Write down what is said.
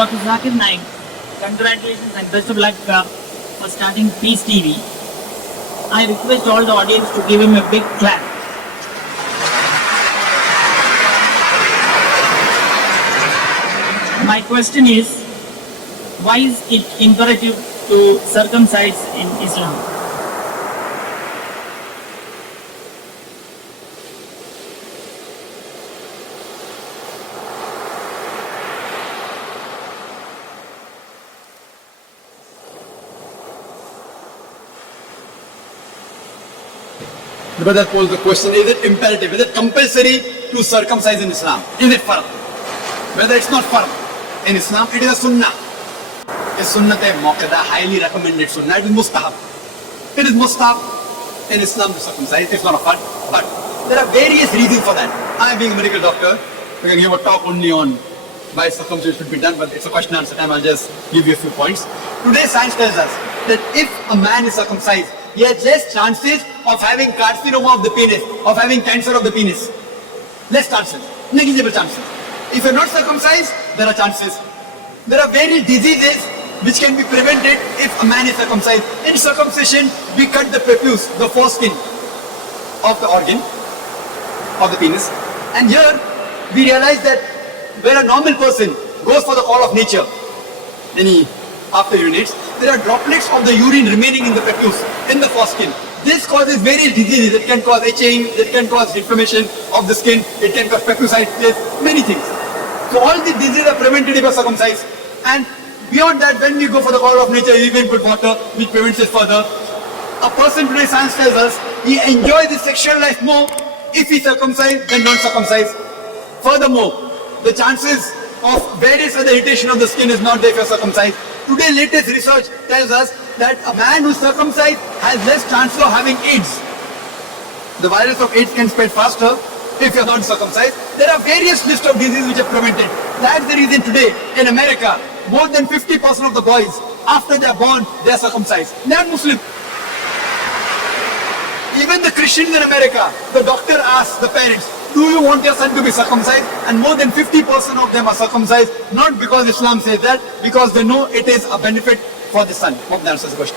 Dr. Zakir Naik, congratulations and best of luck for starting DStv. I request all the audience to give him a big clap. My question is, why is it imperative to circumcise in Islam? The brother posed the question, is it imperative, is it compulsory to circumcise in Islam? Is it farm? Whether it's not farm in Islam, it is a sunnah. It's sunnah-e-muqadddah, highly recommended sunnah. It is mustahab. It is mustahab in Islam to circumcise. It's not a farm. But there are various reasons for that. I, being a medical doctor, we can give a talk only on why circumcision should be done, but it's a question and answer time. I'll just give you a few points. Today, science tells us that if a man is circumcised, he has less chances of having carcinoma of the penis, of having cancer of the penis. Less chances, negligible chances. If you're not circumcised, there are chances. There are various diseases which can be prevented if a man is circumcised. In circumcision, we cut the prepuce, the foreskin of the organ, of the penis. And here, we realize that when a normal person goes for the call of nature, then he, after urinates, there are droplets of the urine remaining in the prepuce, in the foreskin. This causes various diseases. It can cause itching, it can cause inflammation of the skin, it can cause prepucitis, many things. So all these diseases are prevented if you are circumcised. And beyond that, when we go for the call of nature, we even put water, which prevents it further. A person today, science tells us, he enjoys his sexual life more if he circumcised than non-circumcised. Furthermore, the chances of various other irritation of the skin is not there if you are circumcised. Today, latest research tells us that a man who is circumcised has less chance of having AIDS. The virus of AIDS can spread faster if you are not circumcised. There are various lists of diseases which are prevented. That's the reason today in America, more than 50% of the boys, after they are born, they are circumcised. They are Muslim. Even the Christians in America, the doctor asks the parents, do you want your son to be circumcised? And more than 50% of them are circumcised, not because Islam says that, because they know it is a benefit for the son. Hope that answers the question.